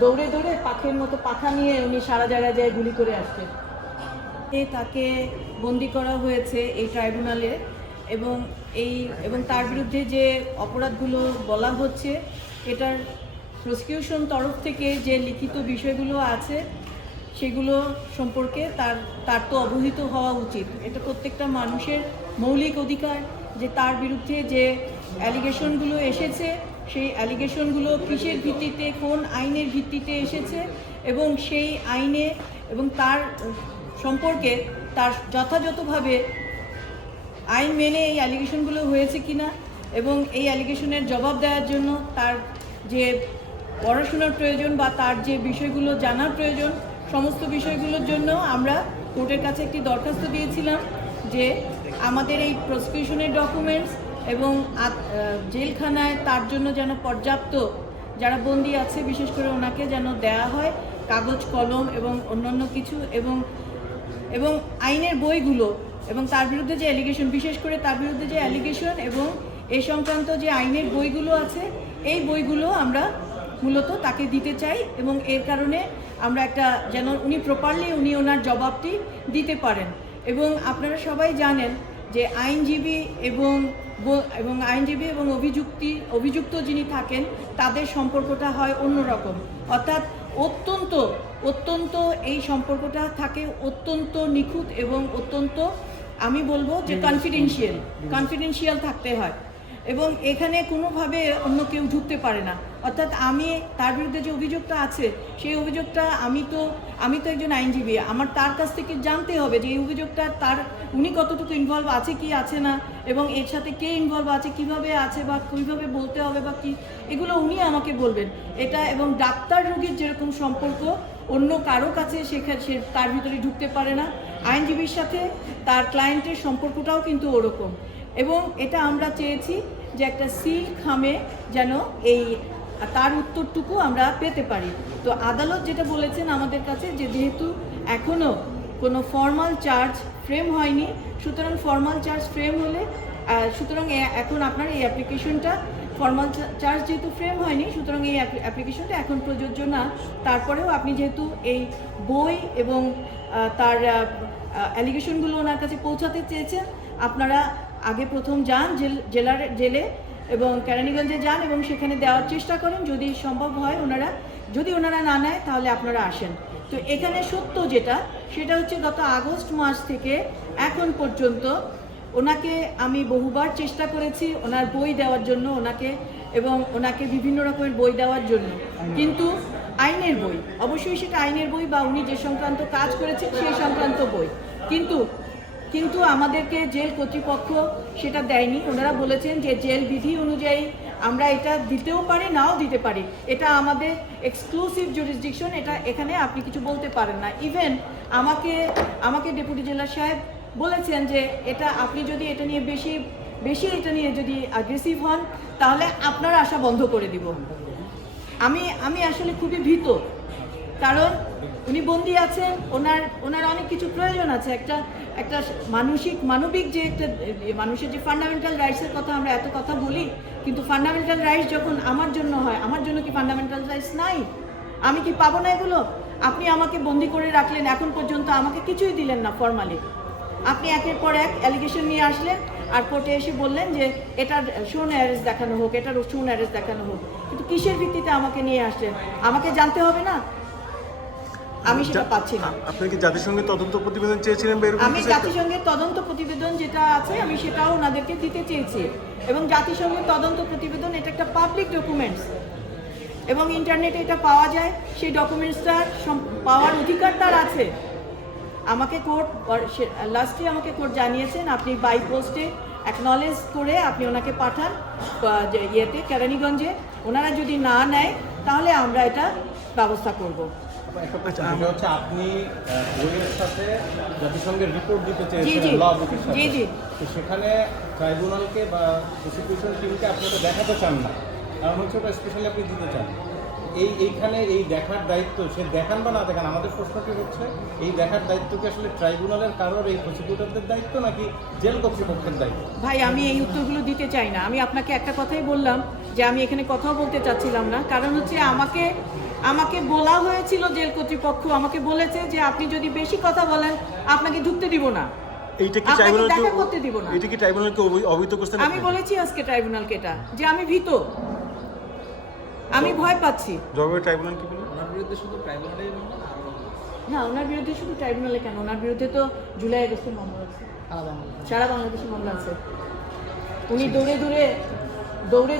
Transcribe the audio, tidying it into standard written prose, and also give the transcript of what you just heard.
দৌড়ে দৌড়ে পাখের মতো পাখা নিয়ে উনি সারা জায়গায় যায় গুলি করে আসছেন। তাকে বন্দি করা হয়েছে এই ট্রাইব্যুনালে এবং এবং তার বিরুদ্ধে যে অপরাধগুলো বলা হচ্ছে এটার প্রসিকিউশন তরফ থেকে যে লিখিত বিষয়গুলো আছে সেগুলো সম্পর্কে তার তো অবহিত হওয়া উচিত। এটা প্রত্যেকটা মানুষের মৌলিক অধিকার যে তার বিরুদ্ধে যে অ্যালিগেশনগুলো এসেছে সেই অ্যালিগেশনগুলো কিসের ভিত্তিতে, কোন আইনের ভিত্তিতে এসেছে এবং সেই আইনে এবং তার সম্পর্কে তার যথাযথভাবে আইন মেনে এই অ্যালিগেশনগুলো হয়েছে কিনা এবং এই অ্যালিগেশনের জবাব দেওয়ার জন্য তার যে পড়াশোনার প্রয়োজন বা তার যে বিষয়গুলো জানার প্রয়োজন সমস্ত বিষয়গুলোর জন্য আমরা কোর্টের কাছে একটি দরখাস্ত দিয়েছিলাম যে আমাদের এই প্রসিকিউশনের ডকুমেন্টস এবং জেলখানায় তার জন্য যেন পর্যাপ্ত যারা বন্দী আছে বিশেষ করে ওনাকে যেন দেয়া হয় কাগজ কলম এবং অন্যান্য কিছু এবং আইনের বইগুলো এবং তার বিরুদ্ধে যে অ্যালিগেশন, বিশেষ করে তার বিরুদ্ধে যে অ্যালিগেশন এবং এই সংক্রান্ত যে আইনের বইগুলো আছে এই বইগুলো আমরা মূলত তাকে দিতে চাই এবং এর কারণে আমরা একটা যেন উনি ওনার জবাবটি দিতে পারেন। এবং আপনারা সবাই জানেন যে আইনজীবী এবং অভিযুক্ত যিনি থাকেন তাদের সম্পর্কটা হয় অন্যরকম, অর্থাৎ অত্যন্ত এই সম্পর্কটা থাকে অত্যন্ত নিখুঁত এবং অত্যন্ত আমি বলবো যে কনফিডেন্সিয়াল থাকতে হয় এবং এখানে কোনোভাবে অন্য কেউ ঢুকতে পারে না। অর্থাৎ আমি তার বিরুদ্ধে যে অভিযোগটা আছে সেই অভিযোগটা আমি তো একজন আইনজীবী, আমার তার কাছ থেকে জানতে হবে যে এই অভিযোগটা উনি কতটুকু ইনভলভ আছে কি আছে না এবং এর সাথে কে ইনভলভ আছে, কিভাবে আছে বা কীভাবে বলতে হবে বা কি, এগুলো উনি আমাকে বলবেন। এটা এবং ডাক্তার রোগীর যেরকম সম্পর্ক অন্য কারো কাছে সে তার ভিতরে ঢুকতে পারে না, আইনজীবীর সাথে তার ক্লায়েন্টের সম্পর্কটাও কিন্তু ওরকম। এবং এটা আমরা চেয়েছি যে একটা সিল খামে যেন তার উত্তরটুকু আমরা পেতে পারি। তো আদালত যেটা বলেছেন আমাদের কাছে যে যেহেতু এখনও কোনো ফর্মাল চার্জ ফ্রেম হয়নি, সুতরাং ফর্মাল চার্জ ফ্রেম হলে সুতরাং এখন আপনার এই অ্যাপ্লিকেশনটা ফর্মাল চার্জ যেহেতু ফ্রেম হয়নি সুতরাং এই অ্যাপ্লিকেশনটা এখন প্রযোজ্য না। তারপরেও আপনি যেহেতু এই বই এবং তার অ্যালিগেশনগুলো ওনার কাছে পৌঁছাতে চেয়েছেন, আপনারা আগে প্রথম যান জেলে এবং কেরানীগঞ্জে যান এবং সেখানে দেওয়ার চেষ্টা করেন। যদি সম্ভব হয় যদি ওনারা না নেয় তাহলে আপনারা আসেন। তো এখানে সত্য সেটা হচ্ছে গত আগস্ট মাস থেকে এখন পর্যন্ত ওনাকে আমি বহুবার চেষ্টা করেছি ওনার বই দেওয়ার জন্য ওনাকে বিভিন্ন রকমের বই দেওয়ার জন্য, কিন্তু আইনের বই, অবশ্যই সেটা আইনের বই বা উনি যে সংক্রান্ত কাজ করেছেন সেই সংক্রান্ত বই, কিন্তু আমাদেরকে জেল কর্তৃপক্ষ সেটা দেয়নি। ওনারা বলেছেন যে জেল বিধি অনুযায়ী আমরা এটা দিতেও পারি নাও দিতে পারি, এটা আমাদের এক্সক্লুসিভ জুরিসডিকশন, এখানে আপনি কিছু বলতে পারেন না। ইভেন আমাকে ডেপুটি জেলার সাহেব বলেছেন যে এটা আপনি যদি এটা নিয়ে বেশি এটা নিয়ে যদি অ্যাগ্রেসিভ হন তাহলে আপনার আশা বন্ধ করে দিব। আমি আসলে খুবই ভীত, কারণ উনি বন্দী আছেন, ওনার অনেক কিছু প্রয়োজন আছে। একটা মানবিক যে একটা মানুষের যে ফান্ডামেন্টাল রাইটসের কথা আমরা এত কথা বলি, কিন্তু ফান্ডামেন্টাল রাইটস যখন আমার জন্য হয়, আমার জন্য কি ফান্ডামেন্টাল রাইটস নাই? আমি কি পাবো না এগুলো? আপনি আমাকে বন্দি করে রাখলেন, এখন পর্যন্ত আমাকে কিছুই দিলেন না ফর্মালি। আপনি একের পর এক অ্যালিগেশন নিয়ে আসলেন আর কোর্টে এসে বললেন যে এটার শোন অ্যারেস্ট দেখানো হোক, এটার শোন অ্যারেস্ট দেখানো হোক, কিন্তু কিসের ভিত্তিতে আমাকে নিয়ে আসলেন? আমাকে জানতে হবে না? আমি সেটা পাচ্ছি না। আপনি কি জাতিসংঘের তদন্ত প্রতিবেদন চেয়েছিলেন? আমি জাতিসংঘের তদন্ত প্রতিবেদন যেটা আছে আমি সেটাও ওনাদেরকে দিতে চেয়েছি এবং জাতিসংঘের তদন্ত প্রতিবেদন এটা একটা পাবলিক ডকুমেন্টস এবং ইন্টারনেটে এটা পাওয়া যায়, সেই ডকুমেন্টসটা পাওয়ার অধিকার তার আছে। আমাকে কোর্ট জানিয়েছেন আপনি বাই পোস্টে অ্যাকনলেজ করে আপনি ওনাকে পাঠান কেরানীগঞ্জে। ওনারা যদি না নেয় তাহলে আমরা এটা ব্যবস্থা করব। আপনি বইয়ের সাথে জাতিসংঘের রিপোর্ট দিতে চেয়েছেন ল বুকের সাথে, তো সেখানে ট্রাইব্যুনালকে বা প্রসিকিউশন টিমকে আপনি তো দেখাতে চান না, কারণ হচ্ছে ওটা স্পেশালি আপনি দিতে চান। এইখানে এই দেখার দায়িত্ব সে দেখান বা না দেখান, আমাদের প্রশ্নটি হচ্ছে এই দেখার দায়িত্ব কি আসলে ট্রাইব্যুনালের কারোর, এই প্রসিকিউটরদের দায়িত্ব নাকি জেল কর্তৃপক্ষের দায়িত্ব? ভাই, আমি এই উত্তরগুলো দিতে চাই না। আমি আপনাকে একটা কথাই বললাম যে আমি এখানে কথাও বলতে চাচ্ছিলাম না, কারণ হচ্ছে আমাকে বলা হয়েছিল জেল কর্তৃপক্ষ আমাকে বলেছে যে আপনি যদি বেশি কথা বলেন আপনাকে ঢুকতে দিব না, এইটা কি আপনাকে ট্রাইব্যুনালকে দেখা করতে দিব না। এটা কি ট্রাইব্যুনালকে অবহিত করছেন আমি আপনি? বলেছি আজকে ট্রাইব্যুনালকে এটা যে আমি ভীত, আমি ভয় পাচ্ছি। জবাবে ট্রাইব্যুনাল কি বলল? ওনার বিরুদ্ধে শুধু ট্রাইব্যুনালের না, ওনার বিরুদ্ধে শুধু ট্রাইব্যুনালে কেন, ওনার বিরুদ্ধে তো জুলাই আগস্টের মামলা আছে, সারা বাংলাদেশে মামলা আছে। উনি দৌড়ে